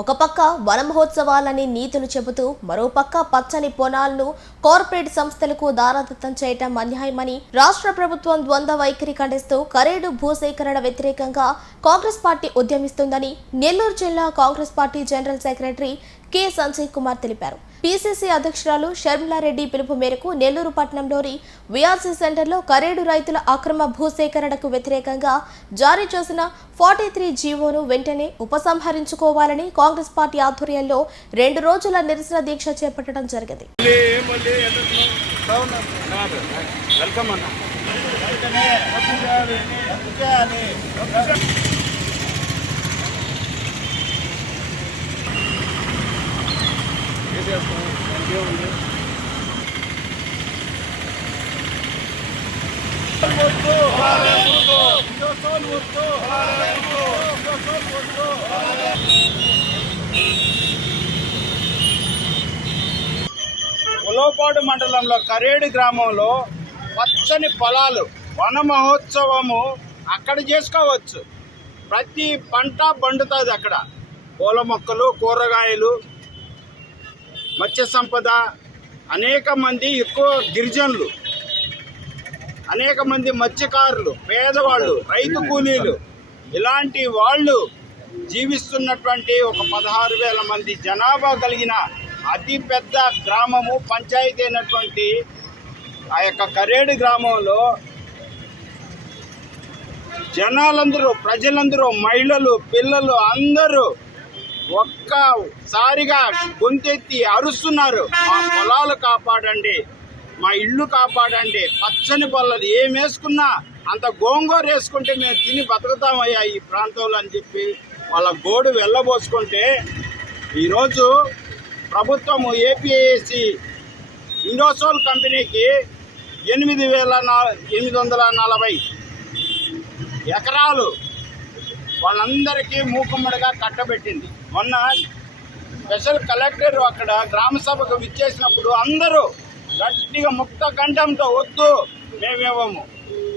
ఒక పక్క వనమహోత్సవాలని నీతులు చెబుతూ మరో పక్క పచ్చని పొలాలను కార్పొరేట్ సంస్థలకు దారాదత్తం చేయటం అన్యాయమని రాష్ట్ర ప్రభుత్వం ద్వంద్వ వైఖరి ఖండిస్తూ కరేడు భూసేకరణ వ్యతిరేకంగా కాంగ్రెస్ పార్టీ ఉద్యమిస్తుందని నెల్లూరు జిల్లా Congress party general secretary K. Sanjay Kumar తెలిపారు. పిసిసి అధ్యక్షురాలు షర్మిలారెడ్డి పిలుపు మేరకు నెల్లూరు పట్టణంలోని విఆర్సీ సెంటర్లో కరేడు రైతుల అక్రమ భూసేకరణకు వ్యతిరేకంగా జారీ చేసిన ఫార్టీ త్రీ జీవోను వెంటనే ఉపసంహరించుకోవాలని కాంగ్రెస్ పార్టీ ఆధ్వర్యంలో రెండు రోజుల నిరసన దీక్ష చేపట్టడం జరిగింది. మళ్ళీ ఉలవపాడు మండలంలో కరేడు గ్రామంలో పచ్చని పొలాలు వన మహోత్సవము అక్కడ చేసుకోవచ్చు. ప్రతి పంట పండుతుంది అక్కడ. పూల మొక్కలు కూరగాయలు మత్స్య సంపద అనేక మంది ఎక్కువ గిరిజనులు అనేక మంది మత్స్యకారులు పేదవాళ్ళు రైతు కూలీలు. ఇలాంటి వాళ్ళు జీవిస్తున్నటువంటి ఒక పదహారు వేల మంది జనాభా కలిగిన అతి పెద్ద గ్రామము పంచాయతీ అయినటువంటి ఆ యొక్క కరేడు గ్రామంలో జనాలందరూ ప్రజలందరూ మహిళలు పిల్లలు అందరూ ఒక్కసారిగా గొంతెత్తి అరుస్తున్నారు. మా పొలాలు కాపాడండి. మా ఇల్లు కాపాడండి. పచ్చని పొలాలు ఏం వేసుకున్నా అంత గోంగూర వేసుకుంటే మేము తిని బతుకుతామయ్యా ఈ ప్రాంతంలో అని చెప్పి వాళ్ళ గోడు వెళ్ళబోసుకుంటే ఈరోజు ప్రభుత్వము ఏపీఏసి ఇండోసోల్ కంపెనీకి ఎనిమిది వేల నా ఎనిమిది వందల నలభై ఎకరాలు వాళ్ళందరికీ మూకుమ్మడిగా కట్టబెట్టింది. మొన్న స్పెషల్ కలెక్టర్ అక్కడ గ్రామ సభకు విచ్చేసినప్పుడు అందరూ గట్టిగా ముక్త కంఠంతో వద్దు మేమేమము.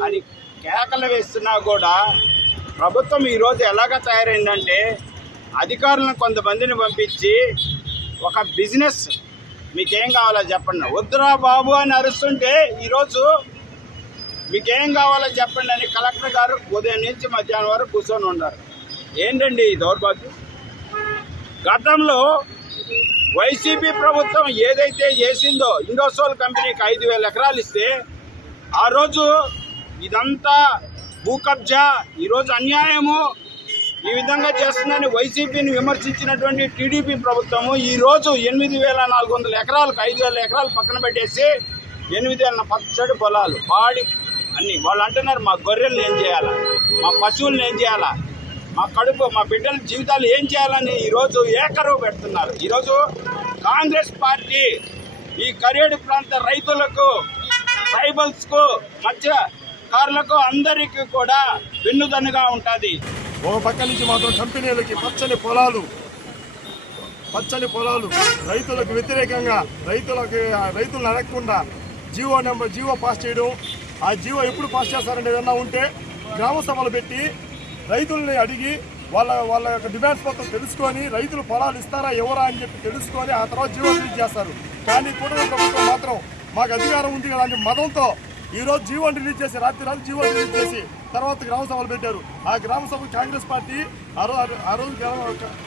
అని కేకలు వేస్తున్నా కూడా ప్రభుత్వం ఈరోజు ఎలాగ తయారైందంటే అధికారులను కొంతమందిని పంపించి ఒక బిజినెస్ మీకేం కావాలో చెప్పండి. వద్దురా బాబు అని అరుస్తుంటే ఈరోజు మీకేం కావాలో చెప్పండి అని కలెక్టర్ గారు ఉదయం నుంచి మధ్యాహ్నం వరకు కూర్చొని ఉన్నారు. ఏంటండి ఈ దౌర్భాగ్యం? గతంలో వైసీపీ ప్రభుత్వం ఏదైతే చేసిందో ఇండోసోల్ కంపెనీకి ఐదు వేల ఎకరాలు ఇస్తే ఆ రోజు ఇదంతా భూ కబ్జా ఈరోజు అన్యాయము ఈ విధంగా చేస్తుందని వైసీపీని విమర్శించినటువంటి టీడీపీ ప్రభుత్వము ఈ రోజు ఎనిమిది వేల నాలుగు వందల ఎకరాలకు ఐదు వేల ఎకరాలు పక్కన పెట్టేసి ఎనిమిది వేల పచ్చడి పొలాలు పాడి అన్ని వాళ్ళు అంటున్నారు మా గొర్రెలను ఏం చేయాలా? మా పశువులను ఏం చేయాలా? మా కడుపు మా బిడ్డల జీవితాలు ఏం చేయాలని ఈరోజు ఏకరువు పెడుతున్నారు. ఈరోజు కాంగ్రెస్ పార్టీ ఈ కరేడు ప్రాంత రైతులకు ట్రైబల్స్కు మత్స్యకారులకు అందరికీ కూడా వెన్నుదన్నుగా ఉంటుంది. ఒక పక్క నుంచి మాత్రం కంపెనీలకి పచ్చని పొలాలు పచ్చని పొలాలు రైతులకు వ్యతిరేకంగా రైతులకు రైతులను అడగకుండా జీవో నెంబర్ జీవో పాస్ చేయడం ఆ జీవో ఎప్పుడు పాస్ చేస్తారనేది ఏదన్నా ఉంటే గ్రామ సభలు పెట్టి రైతుల్ని అడిగి వాళ్ళ వాళ్ళ యొక్క డిమాండ్స్ మొత్తం తెలుసుకొని రైతులు పొలాలు ఇస్తారా ఎవరా అని చెప్పి తెలుసుకొని ఆ తర్వాత జీవో రిలీజ్ చేస్తారు. కానీ కూటమి ప్రభుత్వం మాత్రం మాకు అధికారం ఉంది కదా అని మతంతో ఈ రోజు జీవోని రిలీజ్ చేసి రాత్రి రాత్రి జీవో రిలీజ్ చేసి తర్వాత గ్రామ సభలు పెట్టారు. ఆ గ్రామ సభకు కాంగ్రెస్ పార్టీ ఆ రోజు ఆ రోజు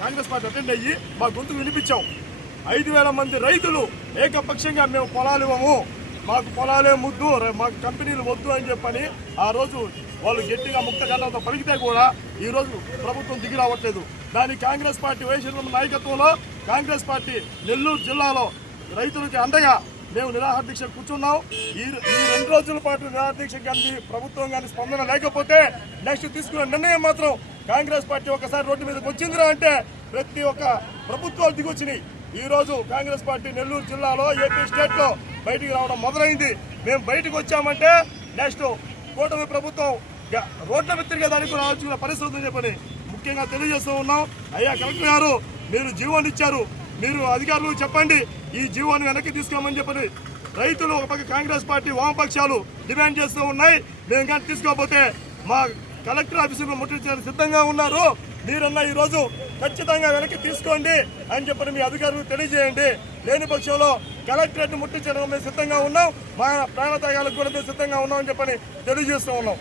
కాంగ్రెస్ పార్టీ అటెండ్ అయ్యి మా గొంతు వినిపించాం. ఐదు వేల మంది రైతులు ఏకపక్షంగా మేము పొలాలు ఇవ్వము. మాకు పొలాలే ముద్దు మాకు కంపెనీలు వద్దు అని చెప్పని ఆ రోజు వాళ్ళు గట్టిగా ముక్త గంటలతో పలికితే కూడా ఈ రోజు ప్రభుత్వం దిగి రావట్లేదు. దాని కాంగ్రెస్ పార్టీ వైఎస్ఆర్ నాయకత్వంలో కాంగ్రెస్ పార్టీ నెల్లూరు జిల్లాలో రైతులకి అండగా మేము నిరాహార దీక్ష కూర్చున్నాం. ఈ ఈ రెండు రోజుల పాటు నిరాహార దీక్ష కానీ ప్రభుత్వం కానీ స్పందన లేకపోతే నెక్స్ట్ తీసుకున్న నిర్ణయం మాత్రం కాంగ్రెస్ పార్టీ ఒకసారి రోడ్డు మీదకి వచ్చిందిరా అంటే ప్రతి ఒక్క ప్రభుత్వాలు దిగొచ్చినాయి. ఈ రోజు కాంగ్రెస్ పార్టీ నెల్లూరు జిల్లాలో ఏపీ స్టేట్లో బయటికి రావడం మొదలైంది. మేము బయటకు వచ్చామంటే నెక్స్ట్ కూటమి ప్రభుత్వం రోడ్ల వ్యతిరేక దానికి రావాల్సిన పరిస్థితి చెప్పని ముఖ్యంగా తెలియజేస్తూ ఉన్నాం. అయ్యా కలెక్టర్ గారు మీరు జీవోని ఇచ్చారు. మీరు అధికారులు చెప్పండి. ఈ జీవోని వెనక్కి తీసుకోమని చెప్పని రైతులు ఒక కాంగ్రెస్ పార్టీ వామపక్షాలు డిమాండ్ చేస్తూ ఉన్నాయి. మేము కానీ తీసుకోకపోతే మా కలెక్టర్ ఆఫీసులో ముట్టించడానికి సిద్ధంగా ఉన్నారు. మీరన్నా ఈరోజు ఖచ్చితంగా వెనక్కి తీసుకోండి అని చెప్పని మీ అధికారులకు తెలియజేయండి. లేని పక్షంలో కలెక్టరేట్ ముట్టించడం మేము సిద్ధంగా ఉన్నాం. మా ప్రాణ త్యాగాలకు కూడా మేము సిద్ధంగా ఉన్నాం అని చెప్పని తెలియజేస్తూ ఉన్నాం.